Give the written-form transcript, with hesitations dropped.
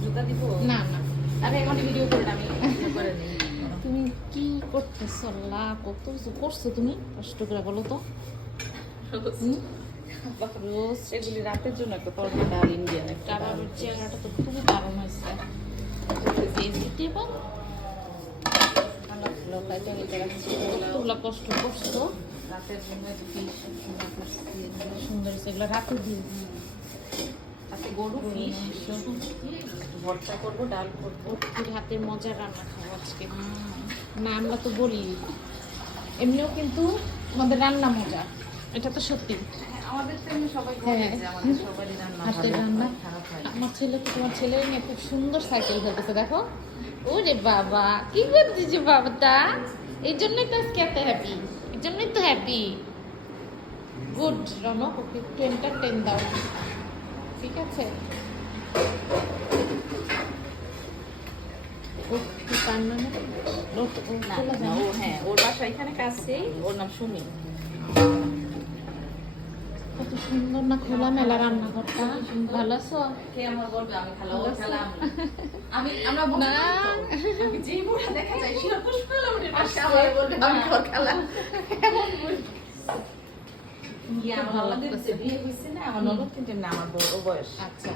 জুতা দিব না না আরে এখন ভিডিও করে আমি করে নিই তুমি কি করতেছো লা কত কিছু করছো তুমি কষ্ট করে বলো তো রোজ এগুলি রাতের জন্য একটা তরকা ডাল ইন্ডিয়ান একটা কাবাবের চেহারাটা তো খুবই দারুণ হয়েছে ভেজিটেবল লঙ্কাটা নিতে রাখছি কতগুলো কষ্ট করছো রাতের জন্য ফিশ সুন্দর হয়েছে এগুলো রাতে দিয়ে আজকে গরু ফিশ ভর্তা করবো ডাল করবো তোর হাতের মজার রান্না খাবো আজকে না আমরা তো বলি এমনিও কিন্তু আমাদের রান্না মজা এটা তো সত্যি আমাদের তো এমনি সবাই হ্যাঁ। বলে যে আমাদের সবারই রান্না হাতের ভালো, রান্না খারাপ হয় না। আমার ছেলে তো তোমার ছেলে নিয়ে খুব সুন্দর সাইকেল ফেলতেছে দেখো ওরে বাবা কি করতেছে বাবাটা এই জন্যই তো আজকে এত হ্যাপি এই জন্যই তো হ্যাপি গুড রনক ওকে একটু এন্টারটেন দাও ঠিক আছে ও কি কান্না না ও না, খোলা না, যায় ও না? হ্যাঁ ওর বাসা এখানে কাছেই ওর নাম সুমি কত সুন্দর না খোলামেলা রান্নাঘরটা ভালো আছো কে আমার বলবে আমি খালা ও খালা আমি আমরা বলবো না। আমি যেই বুড়া দেখা যায় সেটা তো শুনলাম পাশে আমার বলবে আমি তোর খালা এমন বলবে আমার ভালো আমাদের লাগতেছে। যে বিয়ে হয়েছে না আমার ননদ কিন্তু না আমার বড় বয়স আচ্ছা